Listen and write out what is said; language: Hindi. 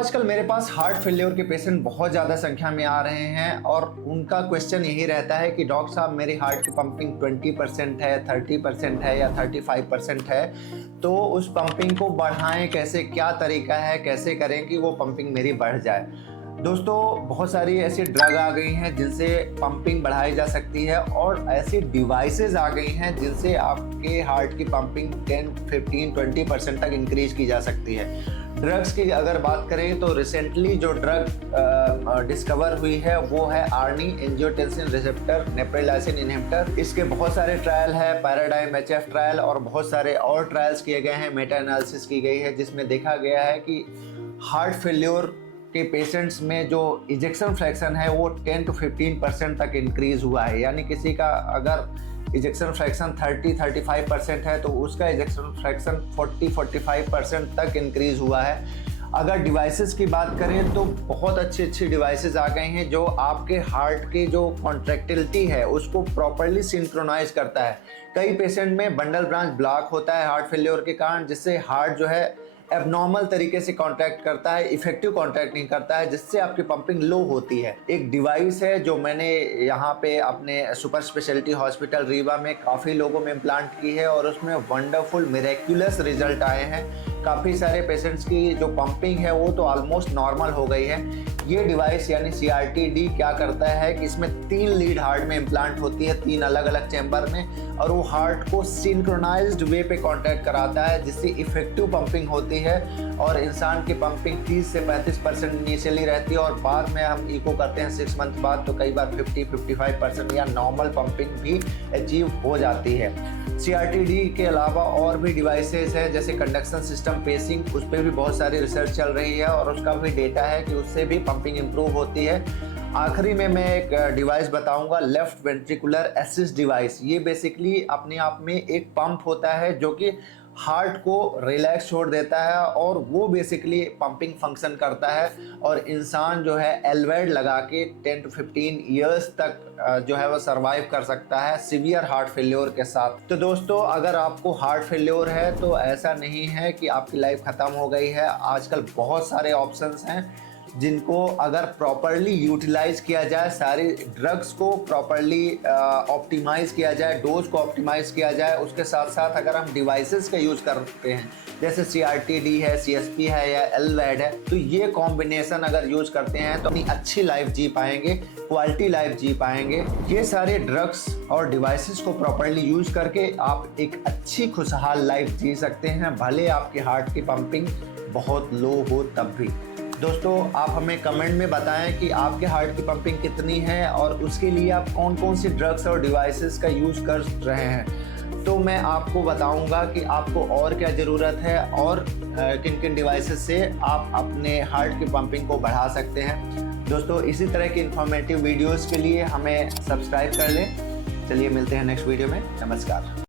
आजकल मेरे पास हार्ट फेल्योर के पेशेंट बहुत ज़्यादा संख्या में आ रहे हैं और उनका क्वेश्चन यही रहता है कि डॉक्टर साहब मेरी हार्ट की पंपिंग 20% है, 30% है या 35% है, तो उस पंपिंग को बढ़ाएं कैसे, क्या तरीका है, कैसे करें कि वो पंपिंग मेरी बढ़ जाए। दोस्तों, बहुत सारी ऐसी ड्रग आ गई हैं जिनसे पंपिंग बढ़ाई जा सकती है और ऐसी डिवाइसेस आ गई हैं जिनसे आपके हार्ट की पंपिंग 10, 15, 20% तक इंक्रीज की जा सकती है। ड्रग्स की अगर बात करें तो रिसेंटली जो ड्रग डिस्कवर हुई है वो है आर्नी एंजियोटेंसिन रिसेप्टर नेप्रिलाइसिन इनहिबिटर। इसके बहुत सारे ट्रायल है, पैराडाइम HF ट्रायल और बहुत सारे और ट्रायल्स किए गए हैं, मेटा एनालिसिस की गई है जिसमें देखा गया है कि हार्ट फेल्योर के पेशेंट्स में जो इजेक्शन फ्रैक्शन है वो 10 to 15% तक इंक्रीज हुआ है। यानी किसी का अगर इजेक्शन फ्रैक्शन 30-35% है तो उसका इजेक्शन फ्रैक्शन 40-45% तक इंक्रीज हुआ है। अगर डिवाइसेस की बात करें तो बहुत अच्छी डिवाइसेस आ गए हैं जो आपके हार्ट की जो कॉन्ट्रैक्टिलिटी है उसको प्रॉपरली सिंक्रोनाइज करता है। कई पेशेंट में बंडल ब्रांच ब्लॉक होता है हार्ट फेल्योर के कारण, जिससे हार्ट जो है एबनॉर्मल तरीके से कॉन्ट्रैक्ट करता है, इफेक्टिव कॉन्ट्रैक्ट नहीं करता है, जिससे आपकी पंपिंग लो होती है। एक डिवाइस है जो मैंने यहाँ पे अपने सुपर स्पेशलिटी हॉस्पिटल रीवा में काफ़ी लोगों में इम्प्लांट की है और उसमें वंडरफुल मिरेक्युलस रिजल्ट आए हैं। काफ़ी सारे पेशेंट्स की जो पंपिंग है वो तो ऑलमोस्ट नॉर्मल हो गई है। ये डिवाइस यानी CRT-D क्या करता है कि इसमें 3 लीड हार्ट में इम्प्लांट होती है, 3 अलग अलग चैम्बर में, और वो हार्ट को सिंक्रोनाइज्ड वे पे कॉन्टैक्ट कराता है जिससे इफेक्टिव पंपिंग होती है और इंसान की पंपिंग 30 से 35% इनिशियली रहती है और बाद में हम इको करते हैं 6 मंथ बाद तो कई बार 50-55% या नॉर्मल पंपिंग भी अचीव हो जाती है। CRT-D के अलावा और भी डिवाइसेस हैं जैसे कंडक्शन सिस्टम पेसिंग, उस पर भी बहुत सारी रिसर्च चल रही है और उसका भी डेटा है कि उससे भी पंपिंग इम्प्रूव होती है। आखिरी में मैं एक डिवाइस बताऊंगा, लेफ्ट वेंट्रिकुलर असिस्ट डिवाइस। ये बेसिकली अपने आप में एक पंप होता है जो कि हार्ट को रिलैक्स छोड़ देता है और वो बेसिकली पंपिंग फंक्शन करता है और इंसान जो है एलवेड लगा के 10 to 15 ईयर्स तक जो है वो सरवाइव कर सकता है सिवियर हार्ट फेल्योर के साथ। तो दोस्तों, अगर आपको हार्ट फेल्योर है तो ऐसा नहीं है कि आपकी लाइफ ख़त्म हो गई है। आजकल बहुत सारे ऑप्शंस हैं जिनको अगर प्रॉपरली यूटिलाइज किया जाए, सारी ड्रग्स को प्रॉपरली ऑप्टिमाइज़ किया जाए, डोज को ऑप्टिमाइज़ किया जाए, उसके साथ साथ अगर हम डिवाइसेस का यूज़ करते हैं जैसे CRT-D है, CSP है या LVAD है, तो ये कॉम्बिनेशन अगर यूज़ करते हैं तो अपनी अच्छी लाइफ जी पाएंगे, क्वालिटी लाइफ जी पाएंगे। ये सारे ड्रग्स और डिवाइसेस को प्रॉपरली यूज़ करके आप एक अच्छी खुशहाल लाइफ जी सकते हैं, भले आपके हार्ट की पंपिंग बहुत लो हो तब भी। दोस्तों, आप हमें कमेंट में बताएं कि आपके हार्ट की पंपिंग कितनी है और उसके लिए आप कौन कौन सी ड्रग्स और डिवाइसेस का यूज़ कर रहे हैं, तो मैं आपको बताऊंगा कि आपको और क्या ज़रूरत है और किन किन डिवाइसेस से आप अपने हार्ट की पंपिंग को बढ़ा सकते हैं। दोस्तों, इसी तरह की इंफॉर्मेटिव वीडियोज़ के लिए हमें सब्सक्राइब कर लें। चलिए मिलते हैं नेक्स्ट वीडियो में। नमस्कार।